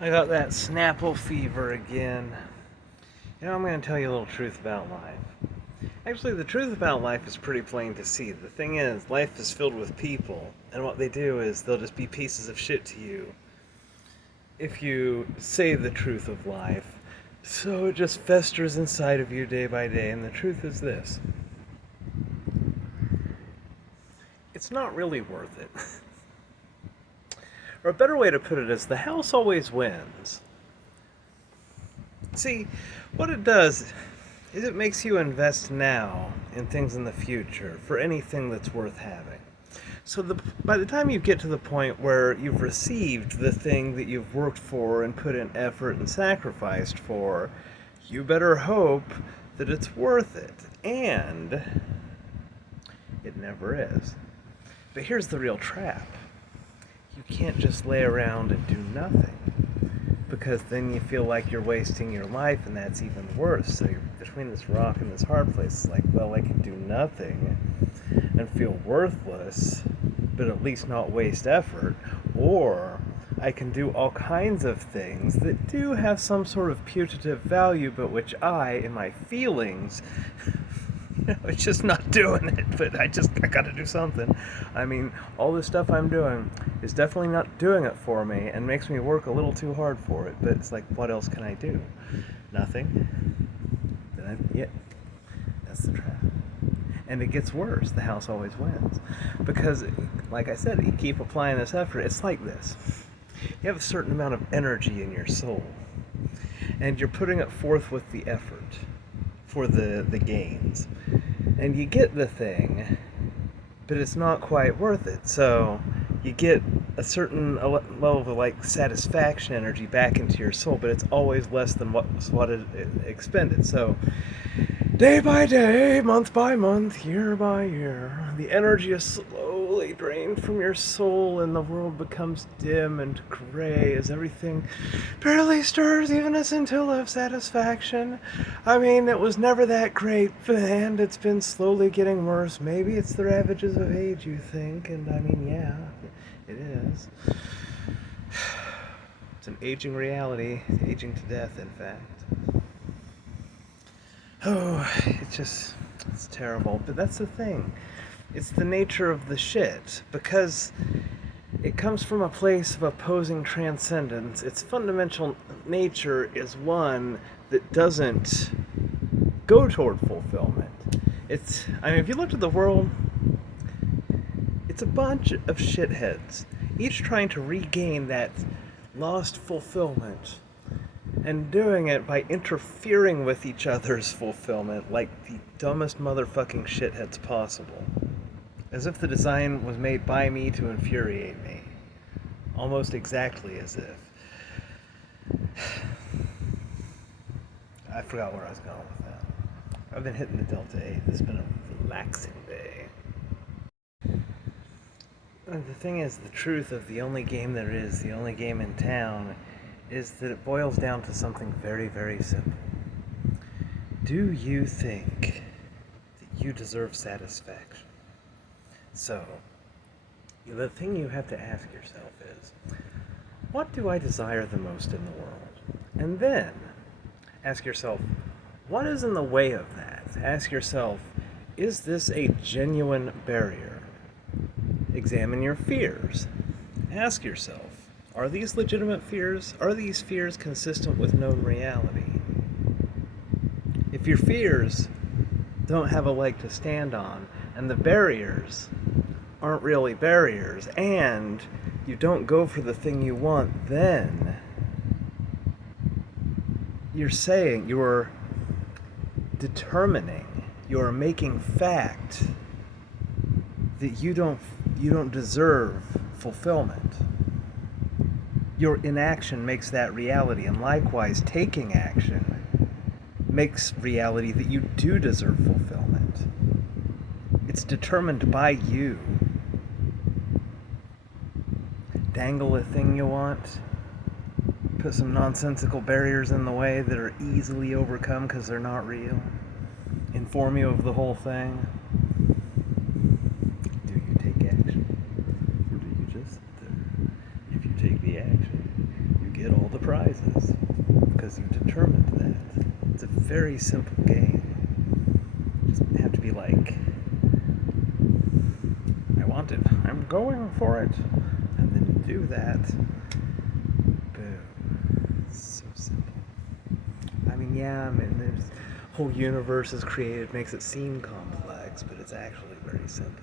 I got that Snapple fever again. I'm going to tell you a little truth about life. Actually, the truth about life is pretty plain to see. The thing is, life is filled with people, and what they do is they'll just be pieces of shit to you if you say the truth of life. So it just festers inside of you day by day, and the truth is this: it's not really worth it. Or a better way to put it is the house always wins. See, what it does is it makes you invest now in things in the future for anything that's worth having. So by the time you get to the point where you've received the thing that you've worked for and put in effort and sacrificed for, you better hope that it's worth it. And it never is. But here's the real trap. You can't just lay around and do nothing, because then you feel like you're wasting your life, and that's even worse. So you're between this rock and this hard place. It's like, well, I can do nothing and feel worthless, but at least not waste effort, or I can do all kinds of things that do have some sort of putative value, but which I, in my feelings, it's just not doing it, but I gotta do something. I mean, all this stuff I'm doing is definitely not doing it for me and makes me work a little too hard for it, but it's like, what else can I do? Nothing. That's the trap. And it gets worse. The house always wins. Because, like I said, you keep applying this effort. It's like this. You have a certain amount of energy in your soul, and you're putting it forth with the effort for the gains. And you get the thing, but it's not quite worth it. So you get a certain level of like satisfaction energy back into your soul, but it's always less than what it expended. So day by day, month by month, year by year, the energy is slowly drained from your soul, and the world becomes dim and gray as everything barely stirs even a scintilla of satisfaction. I mean, it was never that great, and it's been slowly getting worse. Maybe it's the ravages of age, you think, and I mean, yeah, it is. It's an aging reality, aging to death, in fact. Oh, it's terrible. But that's the thing. It's the nature of the shit. Because it comes from a place of opposing transcendence. Its fundamental nature is one that doesn't go toward fulfillment. If you looked at the world, it's a bunch of shitheads, each trying to regain that lost fulfillment, and doing it by interfering with each other's fulfillment like the dumbest motherfucking shitheads possible. As if the design was made by me to infuriate me. Almost exactly as if. I forgot where I was going with that. I've been hitting the Delta 8. This has been a relaxing day. And the thing is, the truth of the only game there is, the only game in town, is that it boils down to something very, very simple. Do you think that you deserve satisfaction? So, the thing you have to ask yourself is, what do I desire the most in the world? And then, ask yourself, what is in the way of that? Ask yourself, is this a genuine barrier? Examine your fears. Ask yourself, are these legitimate fears? Are these fears consistent with known reality? If your fears don't have a leg to stand on, and the barriers aren't really barriers, and you don't go for the thing you want, then you're determining, you're making fact that you don't deserve fulfillment. Your inaction makes that reality, and likewise, taking action makes reality that you do deserve fulfillment. It's determined by you. Dangle a thing you want, put some nonsensical barriers in the way that are easily overcome because they're not real, inform you of the whole thing. Do you take action? Or do you just sit there? If you take the action, you get all all the prizes because you determined that. It's a very simple game. You just have to be like, I want it, I'm going for it, and then you do that. Boom. It's so simple. I mean, there's whole universe is created, makes it seem complex, but it's actually very simple.